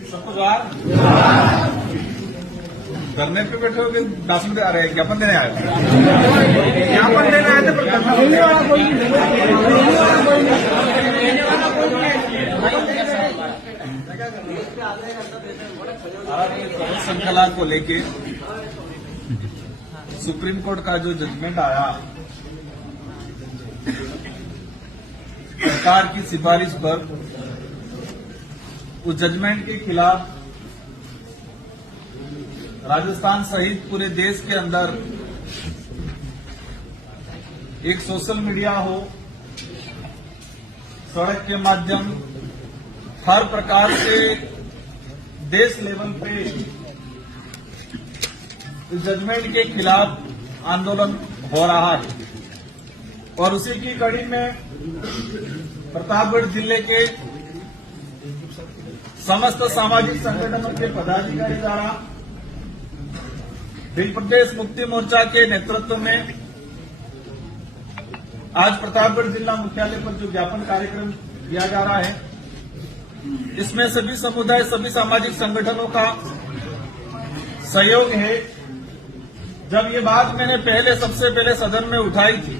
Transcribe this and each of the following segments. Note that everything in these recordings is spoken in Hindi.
सबको जोहार। धरने पे बैठे हो कि भाषण दे रहे ज्ञापन देने आए? ज्ञापन देने आए थे पर श्रृंखला को लेके सुप्रीम कोर्ट का जो जजमेंट आया, सरकार की सिफारिश पर उस जजमेंट के खिलाफ राजस्थान सहित पूरे देश के अंदर एक सोशल मीडिया हो, सड़क के माध्यम, हर प्रकार से देश लेवल पे इस जजमेंट के खिलाफ आंदोलन हो रहा है। और उसी की कड़ी में प्रतापगढ़ जिले के समस्त सामाजिक संगठनों के पदाधिकारी द्वारा भील प्रदेश मुक्ति मोर्चा के नेतृत्व में आज प्रतापगढ़ जिला मुख्यालय पर जो ज्ञापन कार्यक्रम किया जा रहा है, इसमें सभी समुदाय, सभी सामाजिक संगठनों का सहयोग है। जब ये बात मैंने सबसे पहले सदन में उठाई थी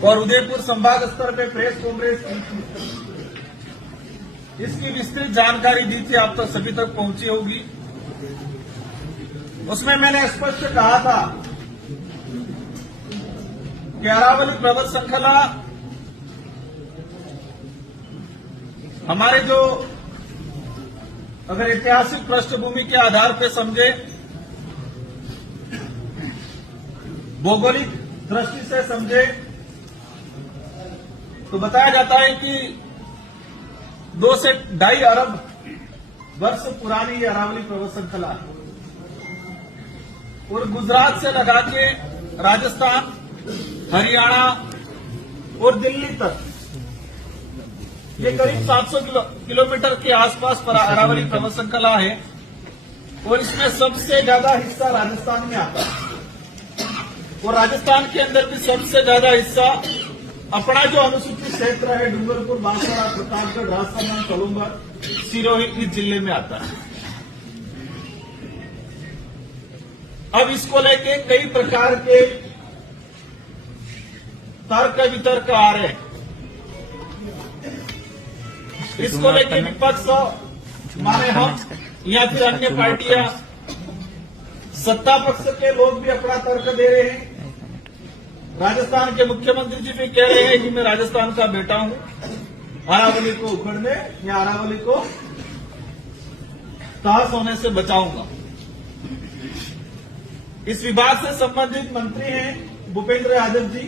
और उदयपुर संभाग स्तर पे प्रेस कॉन्फ्रेंस की थी, इसकी विस्तृत जानकारी दी थी, आप तक सभी तक पहुंची होगी। उसमें मैंने स्पष्ट कहा था कि अरावली पर्वत श्रृंखला हमारे जो अगर ऐतिहासिक पृष्ठभूमि के आधार पर समझे, भौगोलिक दृष्टि से समझे, तो बताया जाता है कि 2 से 2.5 अरब वर्ष पुरानी ये अरावली पर्वत श्रृंखला है और गुजरात से लगा के राजस्थान, हरियाणा और दिल्ली तक ये करीब 700 किलोमीटर के आसपास पर अरावली पर्वत श्रृंखला है। और इसमें सबसे ज्यादा हिस्सा राजस्थान में आता है और राजस्थान के अंदर भी सबसे ज्यादा हिस्सा अपना जो अनुसूचित क्षेत्र है, डूंगरपुर, बांसवाड़ा, प्रतापगढ़, राजसमंद, कलुंबर, सिरोही, इस जिले में आता है। अब इसको लेके कई प्रकार के तर्क वितर्क आ रहे हैं। इसको लेके विपक्ष माने हम या फिर अन्य पार्टियां, सत्ता पक्ष के लोग भी अपना तर्क दे रहे हैं। राजस्थान के मुख्यमंत्री जी भी कह रहे हैं कि मैं राजस्थान का बेटा हूं, अरावली को उखड़ने या अरावली को तहस होने से बचाऊंगा। इस विभाग से संबंधित मंत्री हैं भूपेंद्र यादव जी,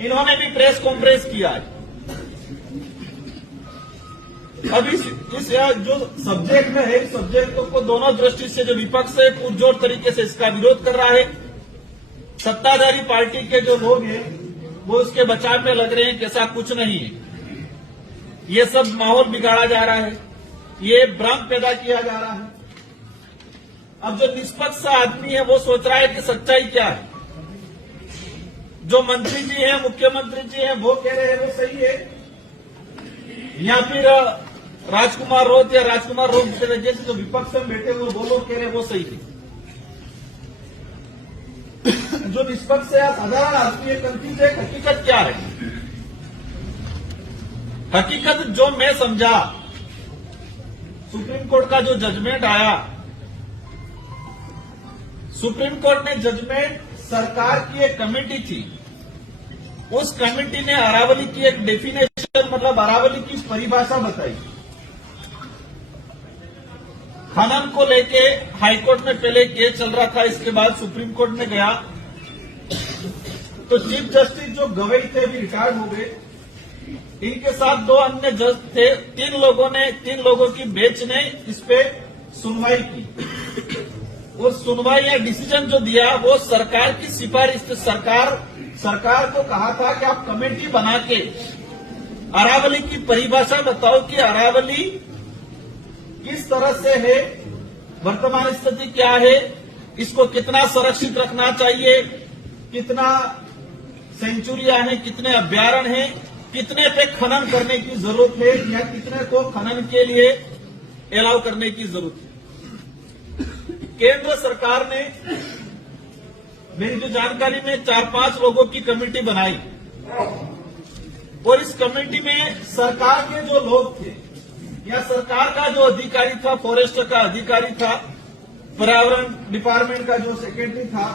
इन्होंने भी प्रेस कॉन्फ्रेंस किया है। अब इस जो सब्जेक्ट में है, इस सब्जेक्ट को दोनों दृष्टि से जो विपक्ष है पुरजोर तरीके से इसका विरोध कर रहा है। सत्ताधारी पार्टी के जो लोग हैं वो उसके बचाव में लग रहे हैं कि ऐसा कुछ नहीं है, ये सब माहौल बिगाड़ा जा रहा है, ये भ्रम पैदा किया जा रहा है। अब जो निष्पक्ष आदमी है वो सोच रहा है कि सच्चाई क्या है। जो मंत्री जी हैं, मुख्यमंत्री जी हैं, वो कह रहे हैं वो सही है, या फिर राजकुमार रोत या राजकुमार रोत जैसे जो विपक्ष में बैठे हुए वो लोग कह रहे हैं वो सही है। जो निष्पक्ष या साधारण आदमी है, कंफ्यूज है, हकीकत क्या है? हकीकत जो मैं समझा, सुप्रीम कोर्ट का जो जजमेंट आया, सुप्रीम कोर्ट ने जजमेंट, सरकार की एक कमेटी थी, उस कमेटी ने अरावली की एक डेफिनेशन, मतलब अरावली की परिभाषा बताई। खनन को लेके हाईकोर्ट में पहले केस चल रहा था, इसके बाद सुप्रीम कोर्ट में गया तो चीफ जस्टिस जो गवई थे भी रिटायर्ड हो गए, इनके साथ 2 अन्य जज थे, 3 लोगों की बेंच ने इस पे सुनवाई की और सुनवाई या डिसीजन जो दिया वो सरकार की सिफारिश पे सरकार को कहा था कि आप कमेटी बना के अरावली की परिभाषा बताओ कि अरावली किस तरह से है, वर्तमान स्थिति क्या है, इसको कितना सुरक्षित रखना चाहिए, कितना सेंचुरियां हैं, कितने अभ्यारण्य हैं, कितने पे खनन करने की जरूरत है या कितने को खनन के लिए अलाउ करने की जरूरत है। केंद्र सरकार ने मेरी जो जानकारी में 4-5 लोगों की कमेटी बनाई और इस कमेटी में सरकार के जो लोग थे या सरकार का जो अधिकारी था, फॉरेस्ट का अधिकारी था, पर्यावरण डिपार्टमेंट का जो सेक्रेटरी था,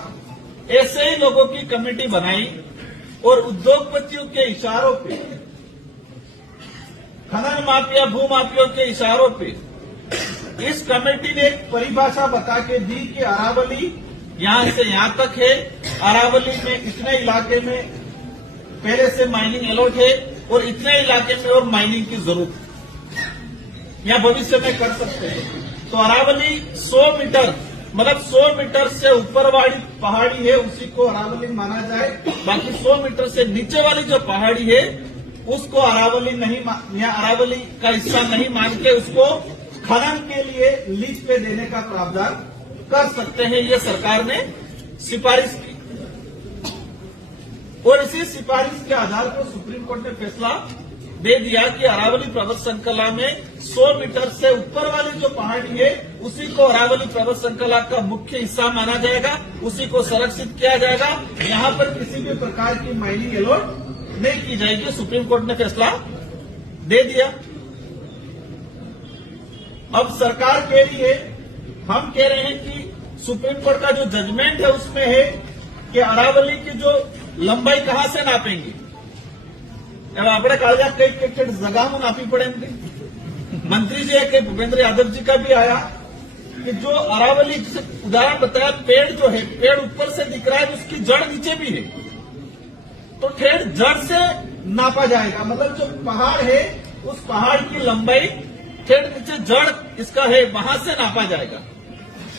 ऐसे ही लोगों की कमेटी बनाई और उद्योगपतियों के इशारों पे, खनन माफिया, भूमाफियों के इशारों पे इस कमेटी ने एक परिभाषा बता के दी कि अरावली यहां से यहां तक है, अरावली में इतने इलाके में पहले से माइनिंग अलॉट है और इतने इलाके में और माइनिंग की जरूरत है या भविष्य में कर सकते हैं। तो अरावली 100 मीटर मतलब 100 मीटर से ऊपर वाली पहाड़ी है उसी को अरावली माना जाए, बाकी 100 मीटर से नीचे वाली जो पहाड़ी है उसको अरावली नहीं या अरावली का हिस्सा नहीं मान के उसको खनन के लिए लीज पे देने का प्रावधान कर सकते हैं। ये सरकार ने सिफारिश की और इसी सिफारिश के आधार पर सुप्रीम कोर्ट ने फैसला दे दिया कि अरावली पर्वत श्रृंखला में 100 मीटर से ऊपर वाली जो पहाड़ी है उसी को अरावली पर्वत श्रृंखला का मुख्य हिस्सा माना जाएगा, उसी को संरक्षित किया जाएगा। यहां पर किसी भी प्रकार की माइनिंग अलॉट नहीं की जाएगी। सुप्रीम कोर्ट ने फैसला दे दिया। अब सरकार कह रही है, हम कह रहे हैं कि सुप्रीम कोर्ट का जो जजमेंट है उसमें है कि अरावली की जो लंबाई कहां से नापेंगे, अब આપણે કાળજા કઈ જગામાં નાપી પડે એમ मंत्री जी के भूपेंद्र यादव जी का भी आया कि जो अरावली उदाहरण बताया, पेड़ जो है पेड़ ऊपर से दिख रहा है, उसकी जड़ नीचे भी है, तो ठेठ जड़ से नापा जाएगा। मतलब जो पहाड़ है उस पहाड़ की लंबाई ठेठ नीचे जड़ इसका है वहां से नापा जाएगा।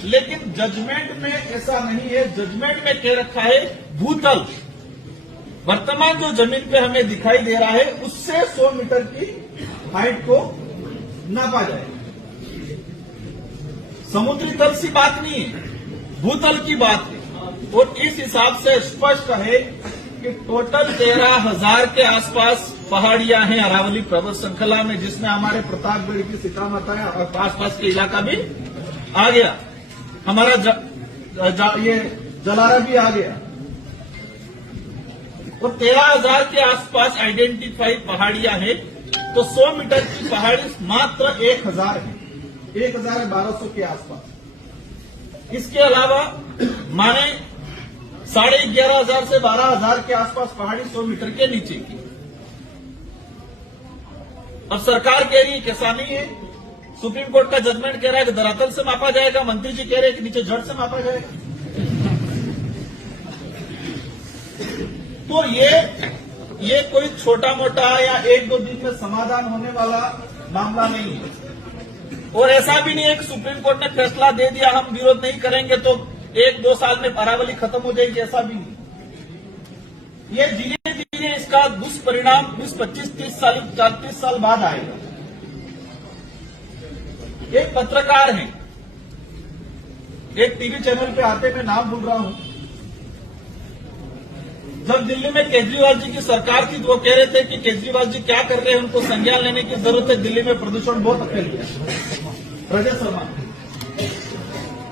लेकिन जजमेंट में ऐसा नहीं है। जजमेंट में कह रखा है भूतल, वर्तमान जो जमीन पे हमें दिखाई दे रहा है उससे 100 मीटर की हाइट को नापा जाएगा। समुद्री तल की बात नहीं है, भूतल की बात है। और इस हिसाब से स्पष्ट है कि टोटल 13,000 के आसपास पहाड़ियां हैं अरावली पर्वत श्रृंखला में, जिसमें हमारे प्रतापगढ़ की सीतामाता है और आसपास के इलाका भी आ गया, हमारा ये जलारा भी आ गया। और 13,000 के आसपास आइडेंटिफाइड पहाड़ियां हैं। तो 100 मीटर की पहाड़ी मात्र 1,000 है, 1,1200 के आसपास। इसके अलावा माने 11,500 से 12,000 के आसपास पहाड़ी 100 मीटर के नीचे की। अब सरकार कह रही है कि ऐसा नहीं है। सुप्रीम कोर्ट का जजमेंट कह रहा है कि धरातल से मापा जाएगा, मंत्री जी कह रहे हैं कि नीचे जड़ से मापा जाएगा। तो ये कोई छोटा मोटा या 1-2 दिन में समाधान होने वाला मामला नहीं है। और ऐसा भी नहीं है कि सुप्रीम कोर्ट ने फैसला दे दिया हम विरोध नहीं करेंगे तो 1-2 साल में अरावली खत्म हो जाएगी, ऐसा भी नहीं। ये धीरे धीरे इसका दुष्परिणाम 20, 25, 30 साल 30 साल बाद आएगा। एक पत्रकार हैं, एक टीवी चैनल पे आते, मैं नाम भूल रहा हूं, जब दिल्ली में केजरीवाल जी की सरकार थी तो वो कह रहे थे कि केजरीवाल जी क्या कर रहे हैं, उनको संज्ञान लेने की जरूरत है, दिल्ली में प्रदूषण बहुत फैल गया। रजत शर्मा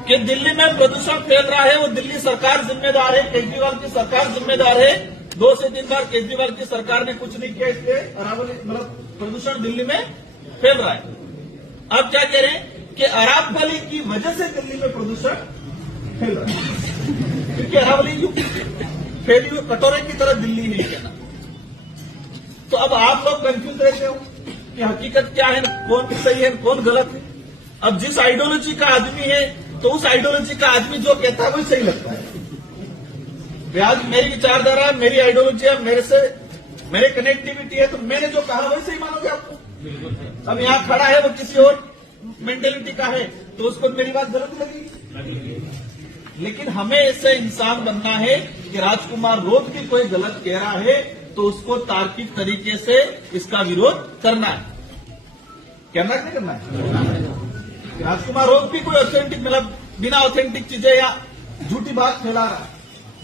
कि दिल्ली में प्रदूषण फैल रहा है, वो दिल्ली सरकार जिम्मेदार है, केजरीवाल की सरकार जिम्मेदार है। 2 से 3 बार केजरीवाल की सरकार ने कुछ नहीं किया, इसलिए अरावली मतलब प्रदूषण दिल्ली में फैल रहा है। अब क्या कह रहे हैं कि अरावली की वजह से दिल्ली में प्रदूषण फैल रहा है, क्योंकि अरावली फैली हुई कटोरे की तरह दिल्ली है क्या। तो अब आप लोग कंफ्यूज रहते हो कि हकीकत क्या है, कौन सही है कौन गलत है। अब जिस आइडियोलॉजी का आदमी है तो उस आइडियोलॉजी का आदमी जो कहता है वही सही लगता है। आज मेरी विचारधारा, मेरी आइडियोलॉजी है, मेरे से मेरे कनेक्टिविटी है, तो मैंने जो कहा वही सही मानोगे आपको। अब यहां खड़ा है वो किसी और मेंटेलिटी का है तो उसको मेरी बात गलत लगेगी। लेकिन हमें ऐसे इंसान बनना है कि राजकुमार रोध भी कोई गलत कह रहा है तो उसको तार्किक तरीके से इसका विरोध करना है। कहना नहीं करना है। राजकुमार रोध भी कोई ऑथेंटिक मतलब बिना ऑथेंटिक चीजें या झूठी बात फैला रहा है।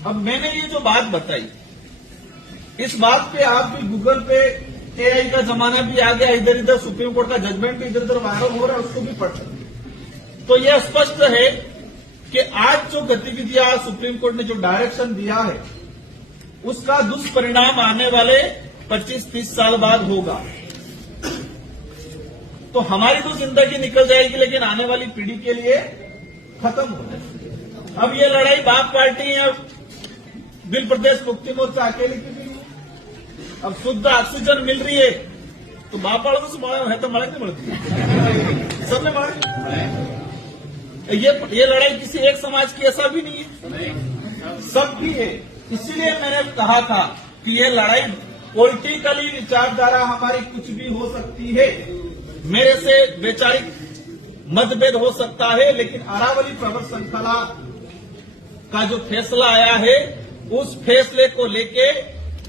अब मैंने ये जो बात बताई, इस बात पे आप भी गूगल पे एआई का जमाना भी आ गया, इधर इधर सुप्रीम कोर्ट का जजमेंट भी इधर उधर वायरल हो रहा है, उसको भी पढ़ सकते। तो यह स्पष्ट है कि आज जो गतिविधियां सुप्रीम कोर्ट ने जो डायरेक्शन दिया है, उसका दुष्परिणाम आने वाले 25-30 साल बाद होगा। तो हमारी तो जिंदगी निकल जाएगी, लेकिन आने वाली पीढ़ी के लिए खत्म हो जाएगी। अब ये लड़ाई बाप पार्टी है, बिल प्रदेश मुक्ति मोर्चा अकेले की भी है। अब शुद्ध ऑक्सीजन मिल रही है तो बाप वालों से मड़ा है तो मड़ा नहीं मिलती, सबने मड़ा। ये लड़ाई किसी एक समाज की ऐसा भी नहीं है, सबकी है। इसीलिए मैंने कहा था कि ये लड़ाई पॉलिटिकली विचारधारा हमारी कुछ भी हो सकती है, मेरे से वैचारिक मतभेद हो सकता है, लेकिन अरावली प्रवर श्रृंखला का जो फैसला आया है, उस फैसले को लेके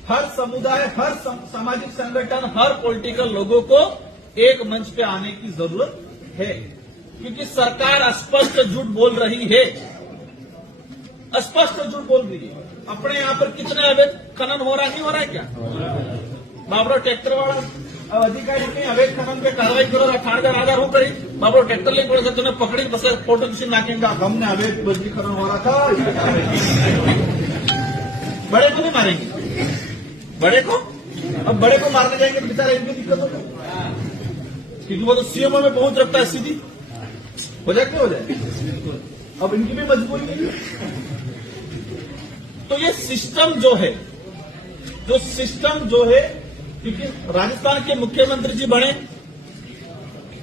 हर समुदाय, हर सामाजिक संगठन, हर पॉलिटिकल लोगों को एक मंच पे आने की जरूरत है, क्योंकि सरकार स्पष्ट झूठ बोल रही है, स्पष्ट झूठ बोल रही है। अपने यहाँ पर कितने अवैध खनन हो रहा, नहीं हो रहा है क्या? बाबरो ट्रैक्टर वाला अधिकारी ने अवैध खनन पे कार्रवाई करो, ठाणगर आधार हो करी, बाबरो ट्रैक्टर लेके बोले तुमने पकड़ी, बस फोटो किसी नाकेंगे, हमने अवैध बजरी खनन हो रहा था। बड़े को नहीं मारेंगे, बड़े को, अब बड़े को मारने जाएंगे तो बेचारा इनकी दिक्कत होगी, क्योंकि वो तो सीएमओ में पहुंच रखता है, सीधी हो जाए क्या हो जाए, अब इनकी भी मजबूरी नहीं। तो ये सिस्टम जो है, क्योंकि राजस्थान के मुख्यमंत्री जी बने,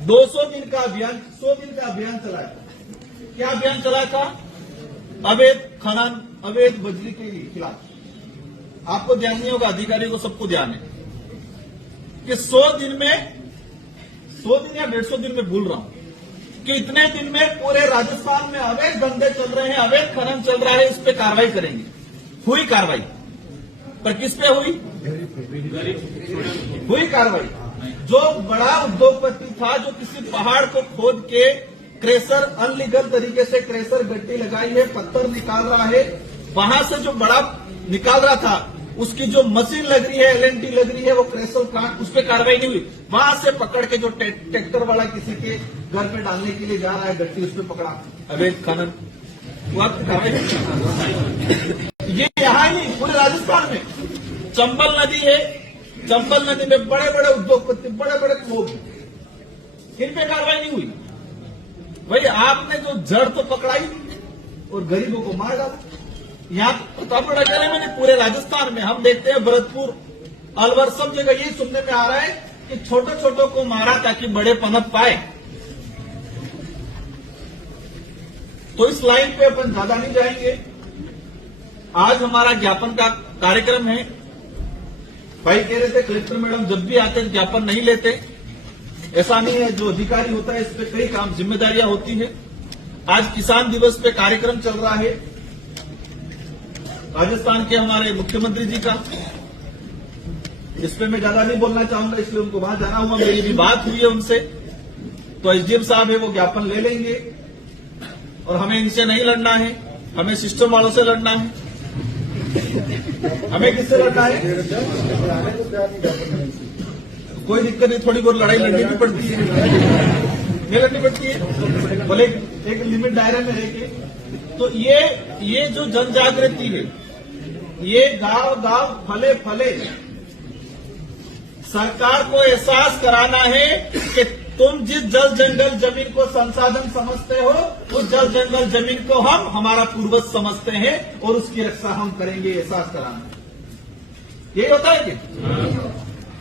200 दिन का अभियान, 100 दिन का अभियान चलाया। क्या अभियान चलाया था? अवैध खनन, अवैध बजरी के खिलाफ। आपको ध्यान नहीं होगा, अधिकारियों को सबको ध्यान है कि 100 दिन या 150 दिन में भूल रहा हूं कि इतने दिन में पूरे राजस्थान में अवैध धंधे चल रहे हैं, अवैध खनन चल रहा है, इस पे कार्रवाई करेंगे। हुई कार्रवाई, पर किस पे हुई कार्रवाई? जो बड़ा उद्योगपति था, जो किसी पहाड़ को खोद के क्रेशर, अनलीगल तरीके से क्रेशर गट्टी लगाई है, पत्थर निकाल रहा है, वहां से जो बड़ा निकाल रहा था, उसकी जो मशीन लग रही है, LNT लग रही है, वो क्रेशर प्लांट, उस पर कार्रवाई नहीं हुई। वहां से पकड़ के जो ट्रैक्टर वाला किसी के घर पे डालने के लिए जा रहा है गट्टी, उस पर पकड़ा, अवैध खनन, वो कार्रवाई। ये यहाँ ही पूरे राजस्थान में चंबल नदी है, चंबल नदी में बड़े बड़े उद्योगपति, बड़े बड़े लोग, इन पे कार्रवाई नहीं हुई। भाई आपने जो जड़ तो पकड़ाई और गरीबों को मार डाला। यहाँ प्रतापगढ़ अकेले में नहीं, पूरे राजस्थान में हम देखते हैं, भरतपुर, अलवर, सब जगह यही सुनने में आ रहा है कि छोटे छोटों को मारा ताकि बड़े पनप पाए। तो इस लाइन पे अपन ज्यादा नहीं जाएंगे। आज हमारा ज्ञापन का कार्यक्रम है। भाई कह रहे थे कलेक्टर मैडम जब भी आते हैं ज्ञापन नहीं लेते, ऐसा नहीं है। जो अधिकारी होता है इस पे कई काम जिम्मेदारियां होती है। आज किसान दिवस पे कार्यक्रम चल रहा है राजस्थान के हमारे मुख्यमंत्री जी का, इस पे मैं ज्यादा नहीं बोलना चाहूंगा, इसलिए उनको वहां जाना हुआ, मेरी भी बात हुई है उनसे, तो एसडीएम साहब है वो ज्ञापन ले लेंगे। और हमें इनसे नहीं लड़ना है, हमें सिस्टम वालों से लड़ना है। हमें किससे लड़ना है? कोई दिक्कत नहीं, थोड़ी बहुत लड़ाई लड़नी भी पड़ती है, नहीं लड़नी पड़ती है, बोले एक लिमिट दायरे में रह के। तो ये जो जन जागृति है, ये गांव गांव फले फले सरकार को एहसास कराना है कि तुम जिस जल जंगल जमीन को संसाधन समझते हो, उस जल जंगल जमीन को हम हमारा पूर्वज समझते हैं और उसकी रक्षा हम करेंगे, एहसास कराना। यही होता है कि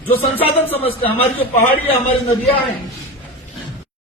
जो संसाधन समझते हैं, हमारी जो पहाड़ी है, हमारी नदियां हैं,